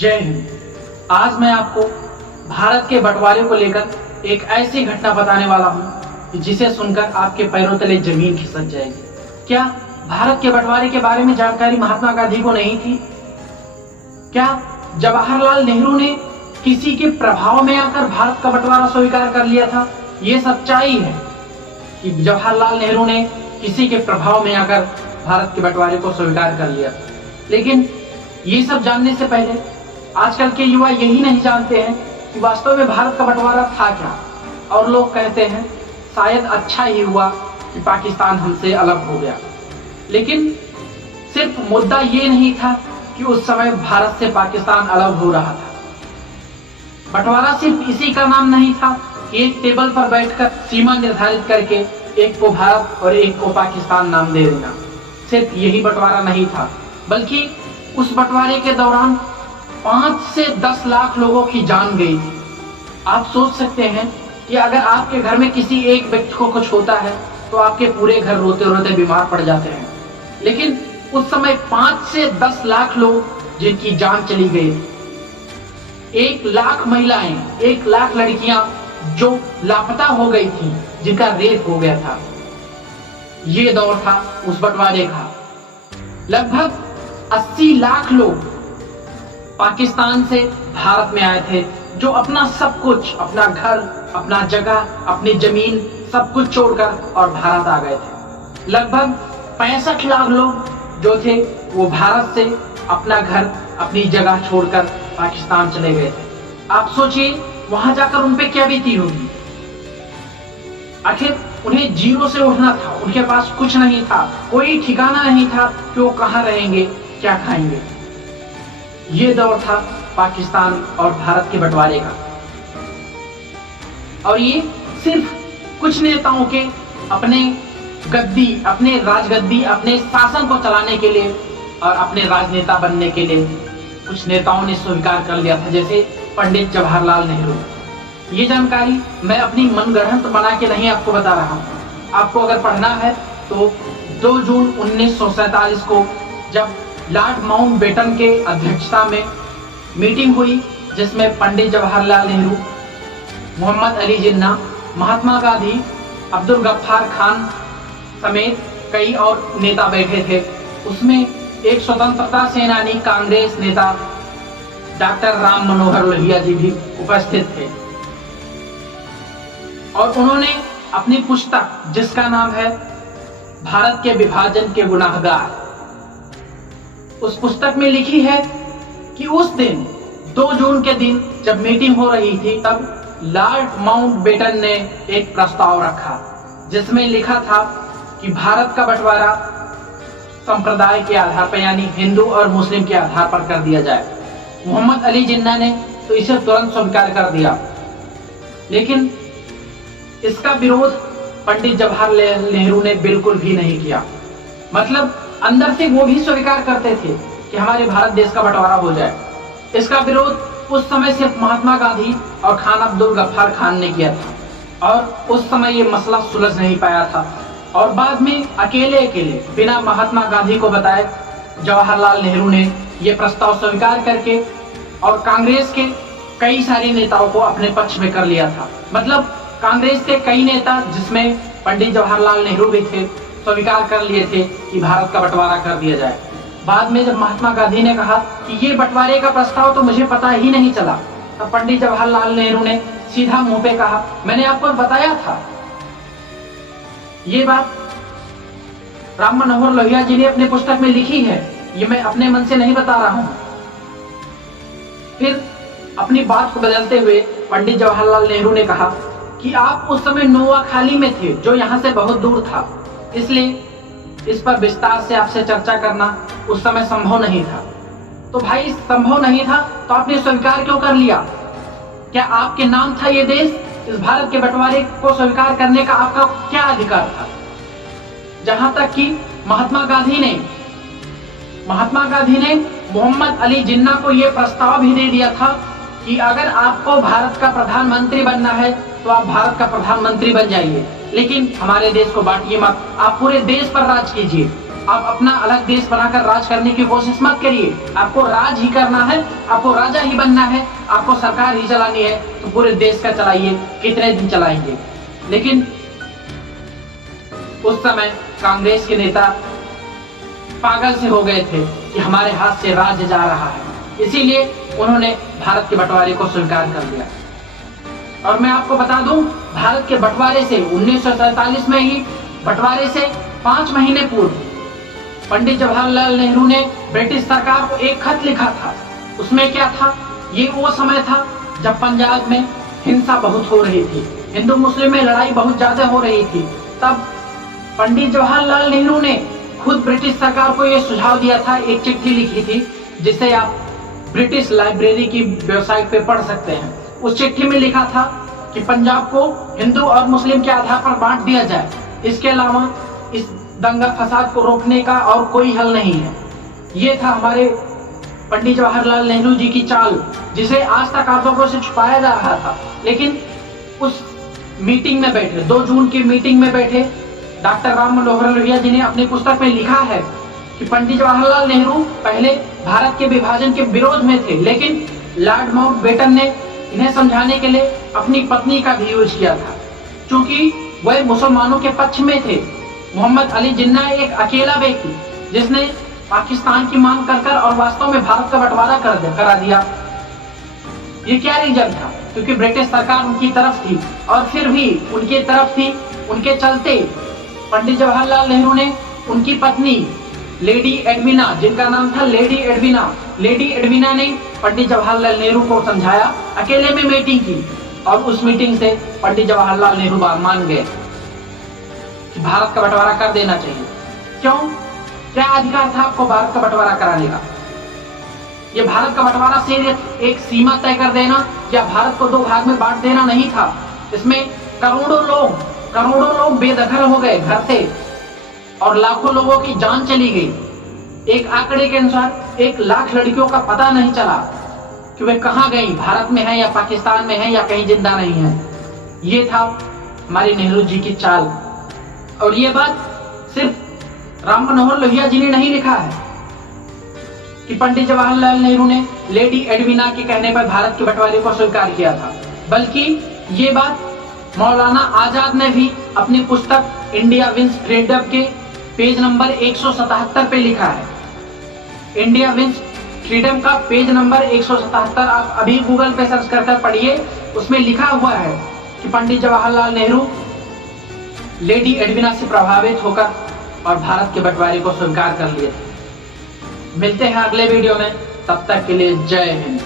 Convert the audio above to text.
जय हिंद। आज मैं आपको भारत के बंटवारे को लेकर एक ऐसी घटना बताने वाला हूं जिसे सुनकर आपके पैरों तले जमीन खिसक जाएगी। क्या भारत के बंटवारे के बारे में जानकारी महात्मा गांधी को नहीं थी? क्या जवाहरलाल नेहरू ने किसी के प्रभाव में आकर भारत का बंटवारा स्वीकार कर लिया था? ये सच्चाई है कि जवाहरलाल नेहरू ने किसी के प्रभाव में आकर भारत के बंटवारे को स्वीकार कर लिया। लेकिन ये सब जानने से पहले आजकल के युवा यही नहीं जानते हैं कि वास्तव में भारत का बंटवारा था क्या। और लोग कहते हैं शायद अच्छा ही हुआ कि पाकिस्तान हमसे अलग हो गया। लेकिन सिर्फ मुद्दा ये नहीं था कि उस समय भारत से पाकिस्तान अलग हो रहा था। बंटवारा सिर्फ इसी का नाम नहीं था कि एक टेबल पर बैठकर सीमा निर्धारित करके एक को भारत और एक को पाकिस्तान नाम दे देना। सिर्फ यही बंटवारा नहीं था, बल्कि उस बंटवारे के दौरान 5 से 10 लाख लोगों की जान गई थी। आप सोच सकते हैं कि अगर आपके घर में किसी एक व्यक्ति को कुछ होता है तो आपके पूरे घर रोते रोते बीमार पड़ जाते हैं। लेकिन उस समय 5 से 10 लाख लोग जिनकी जान चली गई थी। 1 लाख महिलाएं, 1 लाख लड़कियां जो लापता हो गई थी, जिनका रेप हो गया था। ये दौर था उस बंटवारे का। लगभग 80 लाख लोग पाकिस्तान से भारत में आए थे, जो अपना सब कुछ, अपना घर, अपना जगह, अपनी जमीन, सब कुछ छोड़कर और भारत आ गए थे। लगभग 65 लाख लोग जो थे वो भारत से अपना घर, अपनी जगह छोड़कर पाकिस्तान चले गए थे। आप सोचिए वहां जाकर उन पे क्या बीती होगी। आखिर उन्हें जीरो से उठना था, उनके पास कुछ नहीं था, कोई ठिकाना नहीं था कि वो कहां रहेंगे, क्या खाएंगे। ये दौर था पाकिस्तान और भारत के बंटवारे का। और ये सिर्फ कुछ नेताओं के अपने गद्दी, अपने राजगद्दी, अपने शासन को चलाने के लिए और अपने राजनेता बनने के लिए कुछ नेताओं ने स्वीकार कर लिया था, जैसे पंडित जवाहरलाल नेहरू। ये जानकारी मैं अपनी मनगढ़ंत बना के नहीं आपको बता रहा हूँ। आपको अगर पढ़ना है तो 2 जून 1947 को जब लॉर्ड माउंटबेटन के अध्यक्षता में मीटिंग हुई, जिसमें पंडित जवाहरलाल नेहरू, मोहम्मद अली जिन्ना, महात्मा गांधी, अब्दुल गफ्फार खान समेत कई और नेता बैठे थे। उसमें एक स्वतंत्रता सेनानी कांग्रेस नेता डॉक्टर राम मनोहर लोहिया जी भी उपस्थित थे। और उन्होंने अपनी पुस्तक, जिसका नाम है भारत के विभाजन के गुनाहगार, उस पुस्तक में लिखी है कि उस दिन 2 जून के दिन जब मीटिंग हो रही थी, तब लॉर्ड माउंटबेटन ने एक प्रस्ताव रखा, जिसमें लिखा था कि भारत का बंटवारा संप्रदाय के आधार पर, यानी हिंदू और मुस्लिम के आधार पर कर दिया जाए। मोहम्मद अली जिन्ना ने तो इसे तुरंत स्वीकार कर दिया। लेकिन इसका विरोध पंडित जवाहरलाल नेहरू ने बिल्कुल भी नहीं किया। मतलब अंदर से वो भी स्वीकार करते थे कि हमारे भारत देश का बंटवारा हो जाए। इसका विरोध उस समय सिर्फ महात्मा गांधी और खान अब्दुल गफ्फार खान ने किया था। और उस समय ये मसला सुलझ नहीं पाया था। और बाद में अकेले बिना महात्मा गांधी को बताए जवाहरलाल नेहरू ने यह प्रस्ताव स्वीकार करके और कांग्रेस के कई सारे नेताओं को अपने पक्ष में कर लिया था। मतलब कांग्रेस के कई नेता, जिसमें पंडित जवाहरलाल नेहरू भी थे, स्वीकार कर लिए थे कि भारत का बंटवारा कर दिया जाए। बाद में जब महात्मा गांधी ने कहा कि ये बंटवारे का प्रस्ताव तो मुझे पता ही नहीं चला, तब पंडित जवाहरलाल नेहरू ने सीधा मुंह पे कहा, मैंने आपको बताया था। ये बात राम मनोहर लोहिया जी ने अपने पुस्तक में लिखी है, ये मैं अपने मन से नहीं बता रहा हूं। फिर अपनी बात को बदलते हुए पंडित जवाहरलाल नेहरू ने कहा कि आप उस समय नोआखाली में थे, जो यहाँ से बहुत दूर था, इसलिए इस पर विस्तार से आपसे चर्चा करना उस समय संभव नहीं था। तो भाई संभव नहीं था तो आपने स्वीकार क्यों कर लिया? क्या आपके नाम था ये देश? इस भारत के बंटवारे को स्वीकार करने का आपका क्या अधिकार था? जहां तक कि महात्मा गांधी ने मोहम्मद अली जिन्ना को यह प्रस्ताव भी दे दिया था कि अगर आपको भारत का प्रधानमंत्री बनना है तो आप भारत का प्रधानमंत्री बन जाइए, लेकिन हमारे देश को बांटिए मत, आप पूरे देश पर राज कीजिए, आप अपना अलग देश बनाकर राज करने की कोशिश मत करिए। आपको राज ही करना है, आपको राजा ही बनना है, आपको सरकार ही चलानी है, तो पूरे देश का चलाइए, कितने दिन चलाएंगे। लेकिन उस समय कांग्रेस के नेता पागल से हो गए थे कि हमारे हाथ से राज्य जा रहा है, इसीलिए उन्होंने भारत के बंटवारे को स्वीकार कर लिया। और मैं आपको बता दूं, भारत के बंटवारे से 1947 में ही बंटवारे से 5 महीने पूर्व पंडित जवाहरलाल नेहरू ने ब्रिटिश सरकार को एक खत लिखा था। उसमें क्या था, ये वो समय था जब पंजाब में हिंसा बहुत हो रही थी, हिंदू मुस्लिम में लड़ाई बहुत ज्यादा हो रही थी। तब पंडित जवाहरलाल नेहरू ने खुद ब्रिटिश सरकार को यह सुझाव दिया था, एक चिट्ठी लिखी थी जिसे आप ब्रिटिश लाइब्रेरी की वेबसाइट पे पढ़ सकते हैं। उस चिट्ठी में लिखा था कि पंजाब को हिंदू और मुस्लिम के आधार पर बांट दिया जाए, इसके अलावा इस दंगा फसाद को रोकने का और कोई हल नहीं है। ये था हमारे पंडित जवाहरलाल नेहरू जी की चाल, जिसे आज तक आप लोगों से छुपाया जा रहा था। लेकिन उस मीटिंग में बैठे, 2 जून की मीटिंग में बैठे डॉक्टर राम मनोहर लोहिया जी ने अपनी पुस्तक में लिखा है कि पंडित जवाहरलाल नेहरू पहले भारत के विभाजन के विरोध में थे, लेकिन लॉर्ड माउंटबेटन ने इन्हें समझाने के लिए अपनी पत्नी का भी यूज किया था, क्योंकि वह मुसलमानों के पक्ष में थे। मोहम्मद अली जिन्ना एक अकेला व्यक्ति जिसने पाकिस्तान की मांग कर और वास्तव में भारत का बंटवारा करा दिया। ये क्या रीजन था, क्योंकि ब्रिटिश सरकार उनकी तरफ थी, और फिर भी उनकी तरफ थी, उनके चलते पंडित जवाहरलाल नेहरू ने उनकी पत्नी लेडी एडविना, जिनका नाम था लेडी एडविना ने पंडित जवाहरलाल नेहरू को समझाया, अकेले में मीटिंग की, और उस मीटिंग से पंडित जवाहरलाल नेहरू मान गए कि भारत का बंटवारा कर देना चाहिए। क्यों? क्या अधिकार था आपको भारत का बंटवारा कराने का? ये भारत का बंटवारा सिर्फ एक सीमा तय कर देना या भारत को 2 भाग में बांट देना नहीं था। इसमें करोड़ों लोग बेदखल हो गए घर से, और लाखों लोगों की जान चली गई। एक आंकड़े के अनुसार 1 लाख लड़कियों का पता नहीं चला कि वे कहां गई, भारत में है या पाकिस्तान में है या कहीं जिंदा नहीं है। ये था हमारे नेहरू जी की चाल। और ये बात सिर्फ राम मनोहर लोहिया जी ने नहीं लिखा है कि पंडित जवाहरलाल नेहरू ने लेडी एडविना के कहने पर भारत के बंटवारे को स्वीकार किया था, बल्कि ये बात मौलाना आजाद ने भी अपनी पुस्तक इंडिया विंस फ्रीडम के पेज नंबर 177 पे लिखा है। इंडिया विंस फ्रीडम का पेज नंबर 177 आप अभी गूगल पे सर्च कर पढ़िए। उसमें लिखा हुआ है कि पंडित जवाहरलाल नेहरू लेडी एडविना से प्रभावित होकर और भारत के बंटवारे को स्वीकार कर लिए थे। मिलते हैं अगले वीडियो में, तब तक के लिए जय हिंद।